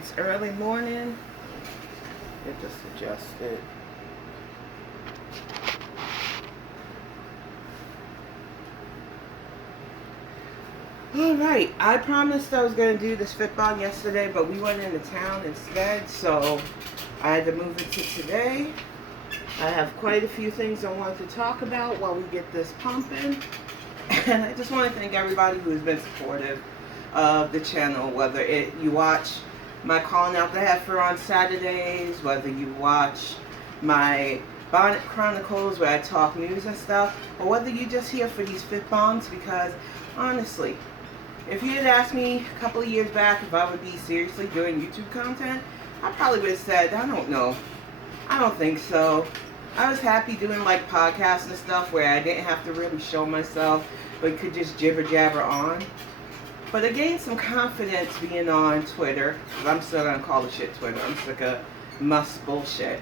It's early morning. Get this adjusted. Alright, I promised I was going to do this Fitbang yesterday, but we went into town instead, so I had to move it to today. I have quite a few things I want to talk about while we get this pumping. And I just want to thank everybody who's been supportive of the channel, whether you watch my Calling Out the Heifer on Saturdays, whether you watch my Bonnet Chronicles where I talk news and stuff, or whether you just here for these Fitbangs, because honestly, if you had asked me a couple of years back if I would be seriously doing YouTube content, I probably would have said, I don't know. I don't think so. I was happy doing like podcasts and stuff where I didn't have to really show myself, but could just jibber jabber on. But I gained some confidence being on Twitter, because I'm still going to call the shit Twitter. I'm sick of must bullshit.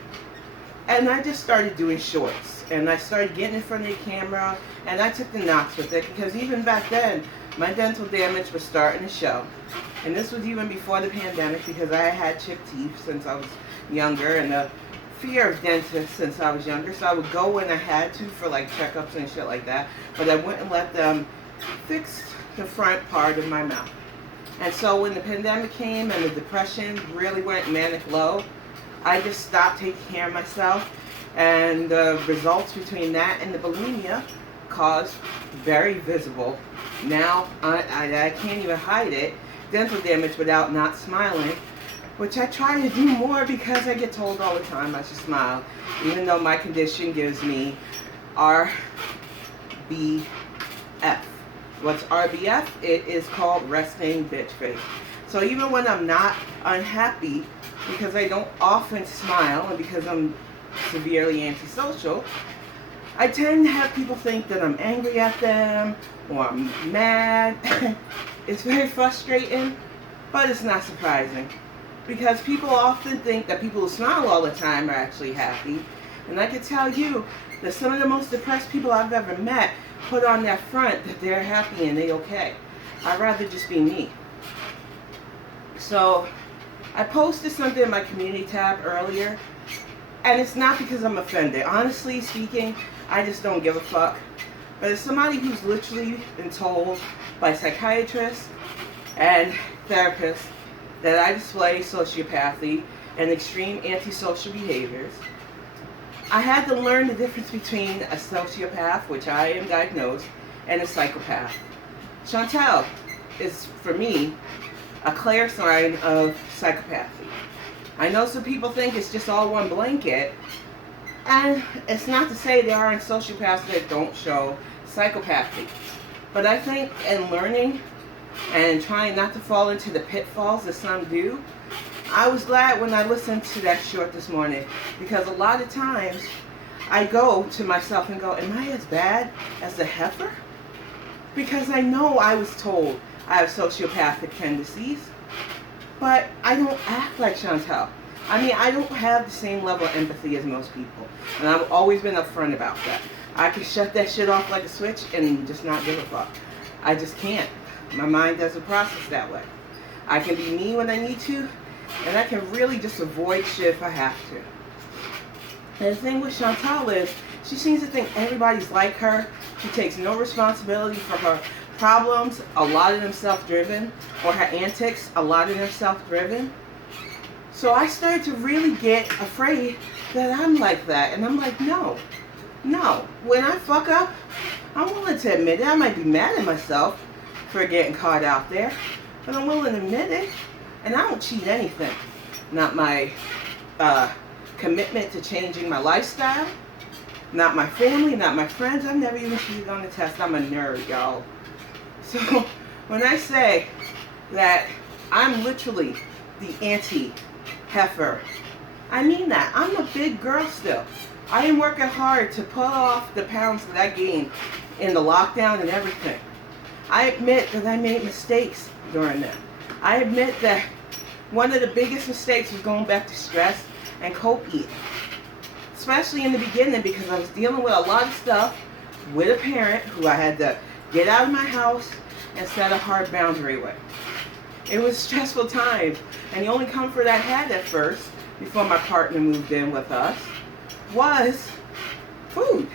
And I just started doing shorts. And I started getting in front of the camera, and I took the knocks with it, because even back then, my dental damage was starting to show. And this was even before the pandemic, because I had chipped teeth since I was younger, and a fear of dentists since I was younger. So I would go when I had to for like checkups and shit like that, but I wouldn't let them fix the front part of my mouth. And so when the pandemic came and the depression really went manic low, I just stopped taking care of myself, and the results between that and the bulimia caused very visible, now I can't even hide it, dental damage without not smiling, which I try to do more because I get told all the time I should smile, even though my condition gives me RBF. What's RBF? It is called resting bitch face. So even when I'm not unhappy, because I don't often smile and because I'm severely antisocial, I tend to have people think that I'm angry at them or I'm mad. It's very frustrating, but it's not surprising, because people often think that people who smile all the time are actually happy. And I can tell you that some of the most depressed people I've ever met put on that front that they're happy and they're okay. I'd rather just be me. So I posted something in my community tab earlier, and it's not because I'm offended. Honestly speaking, I just don't give a fuck. But as somebody who's literally been told by psychiatrists and therapists that I display sociopathy and extreme antisocial behaviors, I had to learn the difference between a sociopath, which I am diagnosed, and a psychopath. Chantel is, for me, a clear sign of psychopathy. I know some people think it's just all one blanket, and it's not to say there aren't sociopaths that don't show psychopathy. But I think in learning and trying not to fall into the pitfalls that some do, I was glad when I listened to that short this morning, because a lot of times I go to myself and go, am I as bad as the heifer? Because I know I was told I have sociopathic tendencies, but I don't act like Chantel. I mean, I don't have the same level of empathy as most people, and I've always been upfront about that. I can shut that shit off like a switch and just not give a fuck. I just can't. My mind doesn't process that way. I can be me when I need to, and I can really just avoid shit if I have to. And the thing with Chantal is, she seems to think everybody's like her. She takes no responsibility for her problems, a lot of them self-driven, or her antics, a lot of them self-driven. So I started to really get afraid that I'm like that. And I'm like, no. When I fuck up, I'm willing to admit it. I might be mad at myself for getting caught out there, but I'm willing to admit it. And I don't cheat anything. Not my commitment to changing my lifestyle, not my family, not my friends. I've never even cheated on a test. I'm a nerd, y'all. So when I say that I'm literally the anti-heifer, I mean that. I'm a big girl still. I am working hard to pull off the pounds that I gained in the lockdown and everything. I admit that I made mistakes during that. I admit that one of the biggest mistakes was going back to stress and cope eating. Especially in the beginning, because I was dealing with a lot of stuff with a parent who I had to get out of my house and set a hard boundary with. It was stressful times. And the only comfort I had at first, before my partner moved in with us, was food.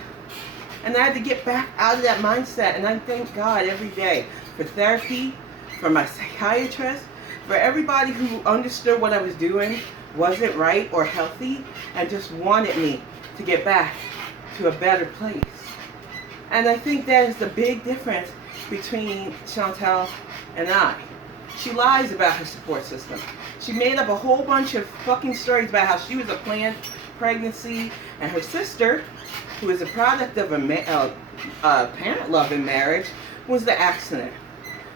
And I had to get back out of that mindset. And I thank God every day for therapy, for my psychiatrist, for everybody who understood what I was doing wasn't right or healthy and just wanted me to get back to a better place. And I think that is the big difference between Chantel and I. She lies about her support system. She made up a whole bunch of fucking stories about how she was a planned pregnancy, and her sister, who is a product of a parent-loving marriage, was the accident.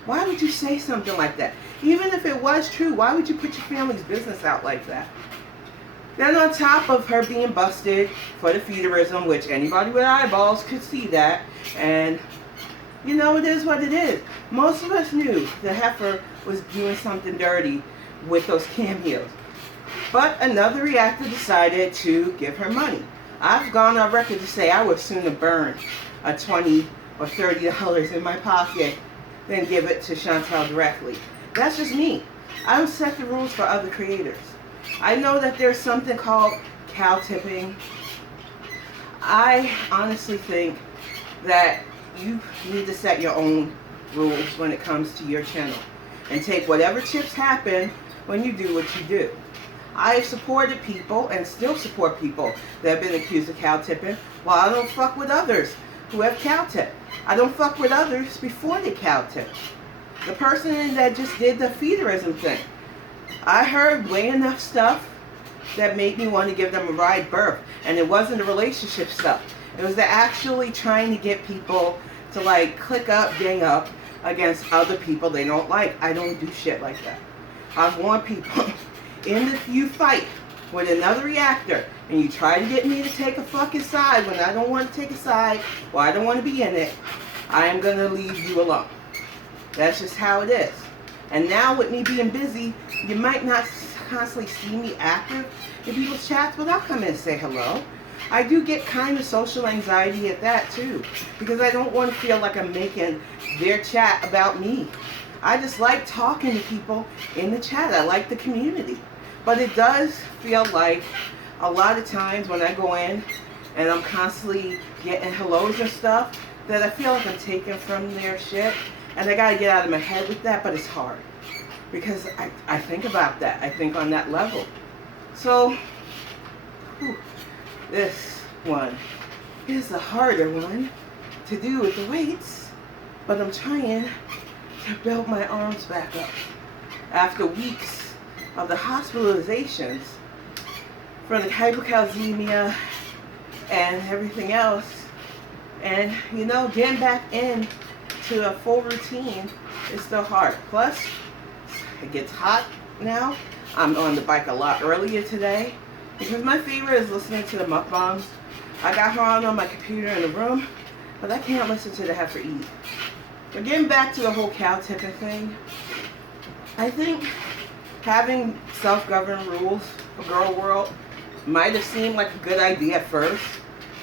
Why would you say something like that? Even if it was true, why would you put your family's business out like that? Then on top of her being busted for the feederism, which anybody with eyeballs could see that, and you know, it is what it is. Most of us knew the heifer was doing something dirty with those cameos. But another reactor decided to give her money. I've gone on record to say I would sooner burn a $20 or $30 in my pocket than give it to Chantel directly. That's just me. I don't set the rules for other creators. I know that there's something called cow tipping. I honestly think that you need to set your own rules when it comes to your channel and take whatever tips happen when you do what you do. I have supported people and still support people that have been accused of cow tipping, while I don't fuck with others who have cow tipped. I don't fuck with others before they cow tip. The person that just did the feederism thing, I heard way enough stuff that made me want to give them a wide berth. And it wasn't the relationship stuff. It was the actually trying to get people to like click up, gang up against other people they don't like. I don't do shit like that. I've warned people, if you fight with another reactor and you try to get me to take a fucking side when I don't want to take a side or I don't want to be in it, I am going to leave you alone. That's just how it is. And now with me being busy, you might not constantly see me active in people's chats, but I'll come in and say hello. I do get kind of social anxiety at that too, because I don't want to feel like I'm making their chat about me. I just like talking to people in the chat. I like the community. But it does feel like a lot of times when I go in and I'm constantly getting hellos and stuff, that I feel like I'm taking from their shit. And I got to get out of my head with that, but it's hard. Because I think about that. I think on that level. So, this one is the harder one to do with the weights. But I'm trying to build my arms back up. After weeks of the hospitalizations from the hypocalcemia and everything else. And, you know, getting back in to a full routine is still hard. Plus, it gets hot now. I'm on the bike a lot earlier today because my favorite is listening to the mukbangs. I got her on my computer in the room, but I can't listen to the heifer eat. But getting back to the whole cow tipping thing, I think having self-governed rules for GorlWorld might have seemed like a good idea at first,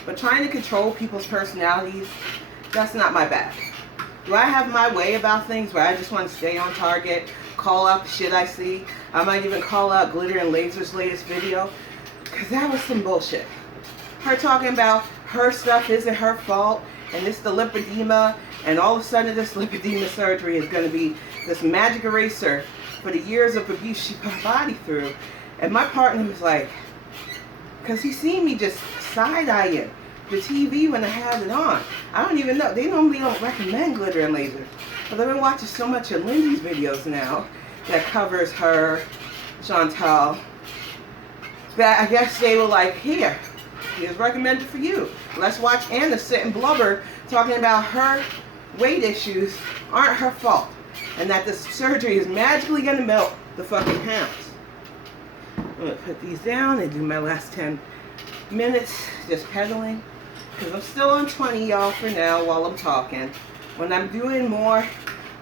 but trying to control people's personalities, that's not my bag. Do I have my way about things where I just want to stay on target, call out the shit I see? I might even call out Glitter and Laser's latest video, because that was some bullshit. Her talking about her stuff isn't her fault, and it's the lipedema, and all of a sudden this lipedema surgery is going to be this magic eraser for the years of abuse she put her body through. And my partner was like, because he seen me just side-eyeing the TV when I had it on. I don't even know. They normally don't recommend Glitter and Lasers. But I've been watching so much of Lindy's videos now that covers her, Chantel, that I guess they were like, here, here's recommended for you. Let's watch Anna sit and blubber talking about her weight issues aren't her fault. And that this surgery is magically going to melt the fucking pounds. I'm going to put these down and do my last 10 minutes just pedaling. Because I'm still on 20, y'all, for now while I'm talking. When I'm doing more,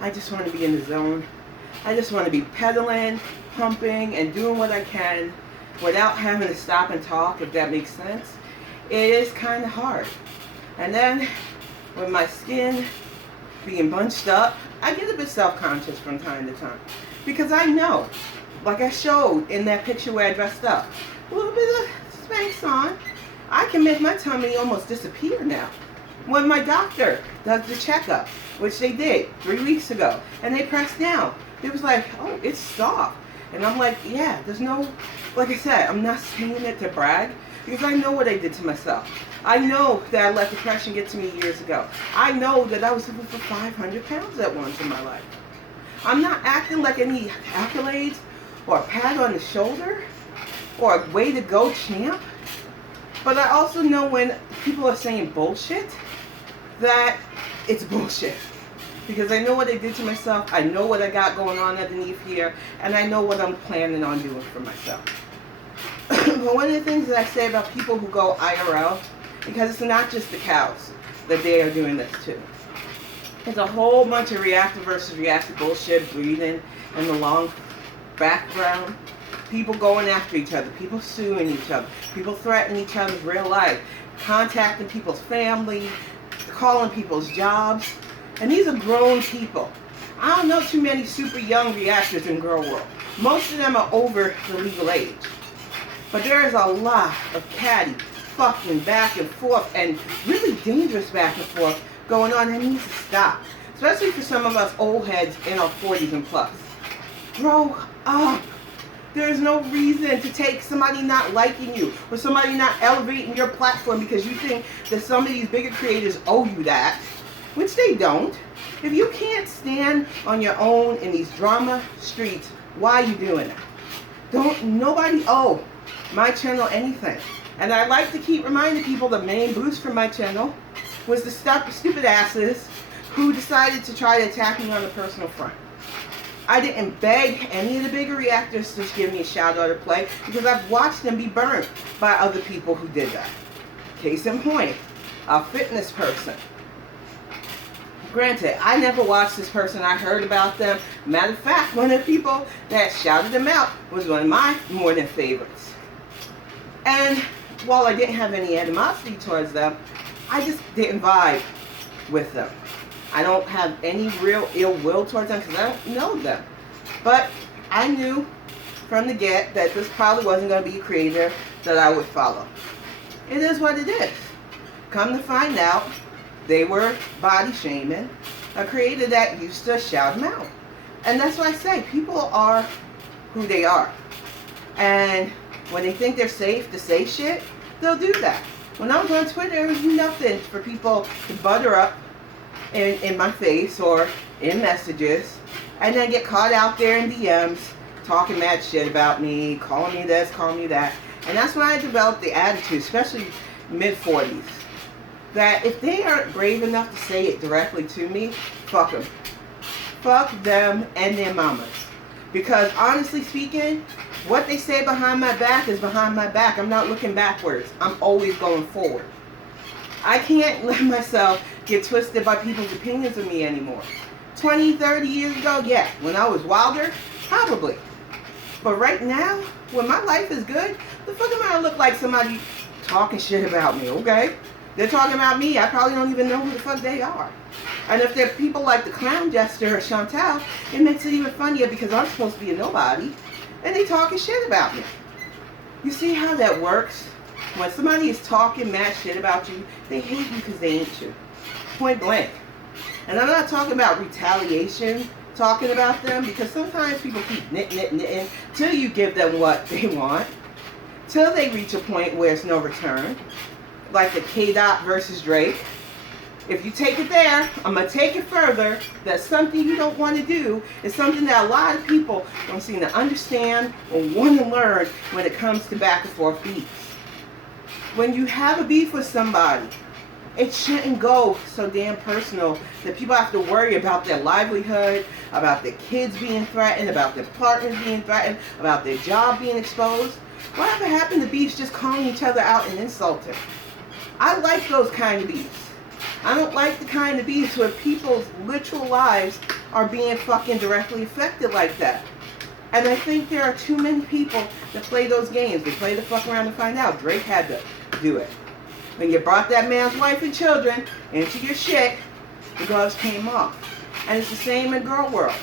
I just want to be in the zone. I just want to be pedaling, pumping, and doing what I can without having to stop and talk, if that makes sense. It is kind of hard. And then, with my skin being bunched up, I get a bit self-conscious from time to time. Because I know, like I showed in that picture where I dressed up, a little bit of Spanx on, I can make my tummy almost disappear now. When my doctor does the checkup, which they did 3 weeks ago, and they pressed down, it was like, oh, it's soft. And I'm like, yeah, there's no, like I said, I'm not saying it to brag, because I know what I did to myself. I know that I let depression get to me years ago. I know that I was looking for 500 pounds at once in my life. I'm not acting like I need accolades or a pat on the shoulder or a way to go champ. But I also know when people are saying bullshit, that it's bullshit. Because I know what I did to myself, I know what I got going on underneath here, and I know what I'm planning on doing for myself. But one of the things that I say about people who go IRL, because it's not just the cows that they are doing this to. There's a whole bunch of reactive versus reactive bullshit, breathing in the long background. People going after each other, people suing each other, people threatening each other's real life, contacting people's family, calling people's jobs. And these are grown people. I don't know too many super young reactors in GorlWorld. Most of them are over the legal age. But there is a lot of catty, fucking back and forth, and really dangerous back and forth going on that needs to stop. Especially for some of us old heads in our 40s and plus. Grow up. There is no reason to take somebody not liking you or somebody not elevating your platform because you think that some of these bigger creators owe you that, which they don't. If you can't stand on your own in these drama streets, why are you doing it? Don't nobody owe my channel anything. And I like to keep reminding people the main boost for my channel was the stupid asses who decided to try to attack me on a personal front. I didn't beg any of the bigger reactors to give me a shout out or play because I've watched them be burned by other people who did that. Case in point, a fitness person. Granted, I never watched this person. I heard about them. Matter of fact, one of the people that shouted them out was one of my more than favorites. And while I didn't have any animosity towards them, I just didn't vibe with them. I don't have any real ill will towards them because I don't know them. But I knew from the get that this probably wasn't going to be a creator that I would follow. It is what it is. Come to find out, they were body shaming a creator that used to shout them out. And that's why I say people are who they are. And when they think they're safe to say shit, they'll do that. When I was on Twitter, it was nothing for people to butter up in my face or in messages and then get caught out there in DMs talking mad shit about me, calling me this, calling me that. And that's when I developed the attitude, especially mid-40s, that if they aren't brave enough to say it directly to me, fuck them. Fuck them and their mamas. Because honestly speaking, what they say behind my back is behind my back. I'm not looking backwards. I'm always going forward. I can't let myself get twisted by people's opinions of me anymore. 20, 30 years ago, yeah. When I was wilder, probably. But right now, when my life is good, the fuck am I gonna look like somebody talking shit about me, okay? They're talking about me, I probably don't even know who the fuck they are. And if they're people like the clown jester or Chantal, it makes it even funnier because I'm supposed to be a nobody. And they talking shit about me. You see how that works? When somebody is talking mad shit about you, they hate you because they ain't you. Point blank. And I'm not talking about retaliation, talking about them, because sometimes people keep knitting till you give them what they want, till they reach a point where it's no return. Like the K-Dot versus Drake. If you take it there, I'm going to take it further. That's something you don't want to do. It's something that a lot of people don't seem to understand or want to learn when it comes to back and forth beefs. When you have a beef with somebody, it shouldn't go so damn personal that people have to worry about their livelihood, about their kids being threatened, about their partners being threatened, about their job being exposed. Whatever happened to beefs just calling each other out and insulting? I like those kind of beefs. I don't like the kind of beefs where people's literal lives are being fucking directly affected like that. And I think there are too many people that play those games. They play the fuck around to find out. Drake had to do it. When you brought that man's wife and children into your shit, the gloves came off. And it's the same in GorlWorld.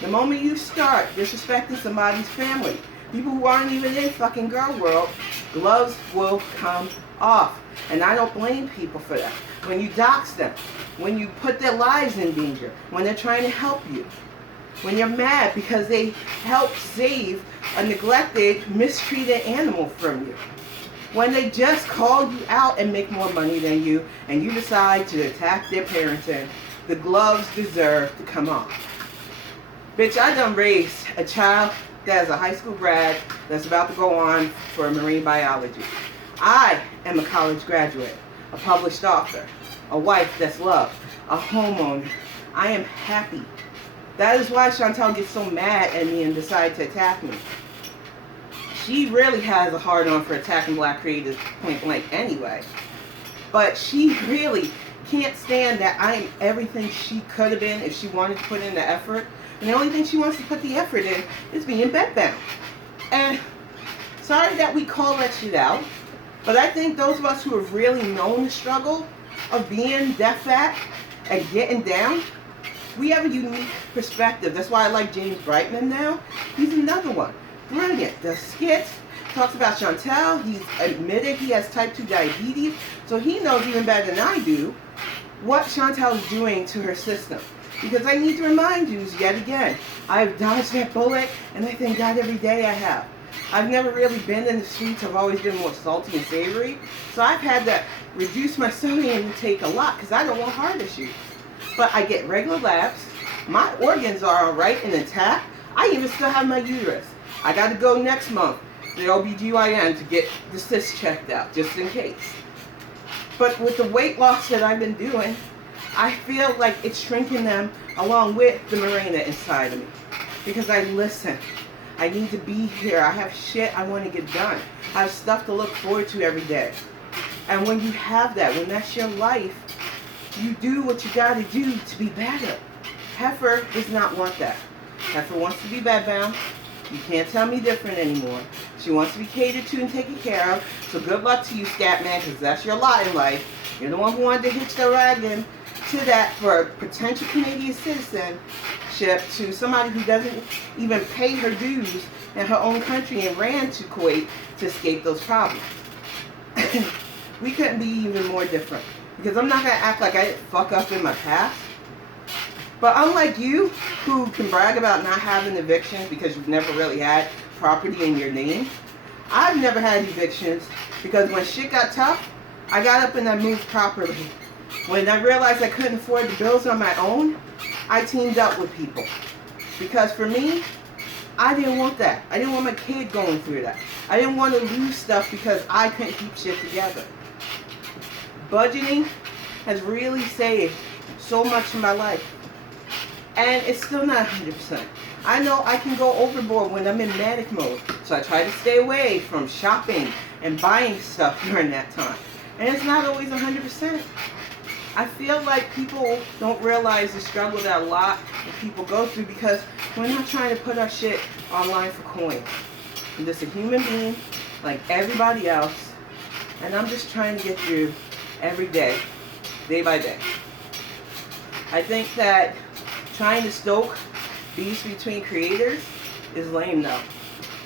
The moment you start disrespecting somebody's family, people who aren't even in fucking girl world, gloves will come off. And I don't blame people for that. When you dox them, when you put their lives in danger, when they're trying to help you, when you're mad because they helped save a neglected, mistreated animal from you, when they just call you out and make more money than you, and you decide to attack their parenting, the gloves deserve to come off. Bitch, I done raised a child that is a high school grad that's about to go on for marine biology. I am a college graduate, a published author, a wife that's loved, a homeowner. I am happy. That is why Chantel gets so mad at me and decides to attack me. She really has a hard-on for attacking black creators point blank anyway. But she really can't stand that I am everything she could have been if she wanted to put in the effort. And the only thing she wants to put the effort in is being bedbound. And sorry that we call that shit out, but I think those of us who have really known the struggle of being deaf fat and getting down, we have a unique perspective. That's why I like James Brightman now. He's another one. Brilliant. The skits, talks about Chantel. He's admitted he has type 2 diabetes, so he knows even better than I do what Chantel is doing to her system. Because I need to remind you yet again, I've dodged that bullet, and I thank God every day I have. I've never really been in the streets. I've always been more salty and savory. So I've had to reduce my sodium intake a lot because I don't want heart issues. But I get regular labs. My organs are all right and intact. I even still have my uterus. I got to go next month to the OBGYN to get the cysts checked out, just in case. But with the weight loss that I've been doing, I feel like it's shrinking them along with the Mirena inside of me. Because I listen. I need to be here. I have shit I want to get done. I have stuff to look forward to every day. And when you have that, when that's your life, you do what you got to do to be better. Heifer does not want that. Heifer wants to be bedbound. You can't tell me different anymore. She wants to be catered to and taken care of. So good luck to you, Scatman, because that's your lot in life. You're the one who wanted to hitch the wagon to that for potential Canadian citizenship to somebody who doesn't even pay her dues in her own country and ran to Kuwait to escape those problems. We couldn't be even more different. Because I'm not going to act like I didn't fuck up in my past. But unlike you, who can brag about not having evictions because you've never really had property in your name, I've never had evictions because when shit got tough, I got up and I moved properly. When I realized I couldn't afford the bills on my own, I teamed up with people. Because for me, I didn't want that. I didn't want my kid going through that. I didn't want to lose stuff because I couldn't keep shit together. Budgeting has really saved so much in my life. And it's still not 100%. I know I can go overboard when I'm in manic mode. So I try to stay away from shopping and buying stuff during that time. And it's not always 100%. I feel like people don't realize the struggle that a lot of people go through because we're not trying to put our shit online for coins. I'm just a human being like everybody else. And I'm just trying to get through every day by day. I think that trying to stoke beef between creators is lame though.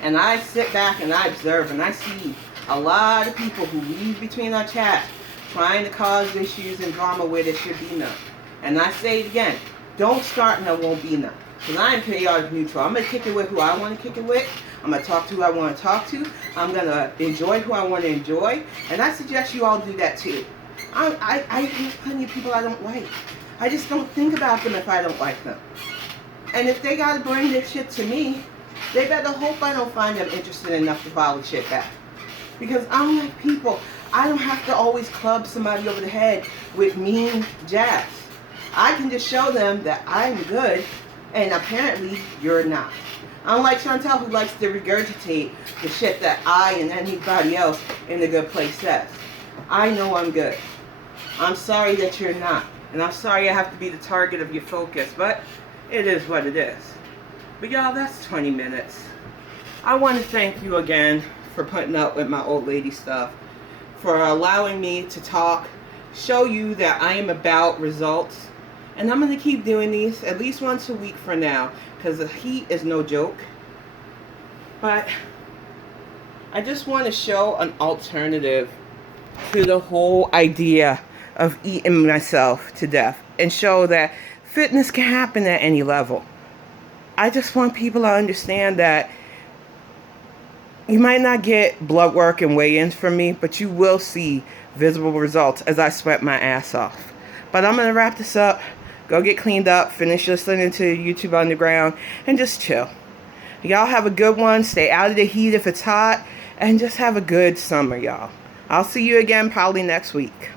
And I sit back and I observe and I see a lot of people who leave between our chats trying to cause issues and drama where there should be none. And I say it again, don't start and there won't be none. Because I am chaotic neutral. I'm going to kick it with who I want to kick it with. I'm going to talk to who I want to talk to. I'm going to enjoy who I want to enjoy. And I suggest you all do that too. I hate plenty of people I don't like. I just don't think about them if I don't like them. And if they got to bring their shit to me, they better hope I don't find them interested enough to follow shit back. Because unlike people, I don't have to always club somebody over the head with mean jabs. I can just show them that I'm good, and apparently you're not. Unlike Chantel, who likes to regurgitate the shit that I and anybody else in the good place says. I know I'm good. I'm sorry that you're not. And I'm sorry I have to be the target of your focus, but it is what it is. But y'all, that's 20 minutes. I want to thank you again for putting up with my old lady stuff, for allowing me to talk, show you that I am about results, And I'm going to keep doing these at least once a week for now, because the heat is no joke. But I just want to show an alternative to the whole idea of eating myself to death, and show that fitness can happen at any level. I just want people to understand that you might not get blood work and weigh-ins from me, but you will see visible results as I sweat my ass off. But I'm going to wrap this up, go get cleaned up, finish listening to YouTube Underground, and just chill. Y'all have a good one. Stay out of the heat if it's hot, and just have a good summer, y'all. I'll see you again probably next week.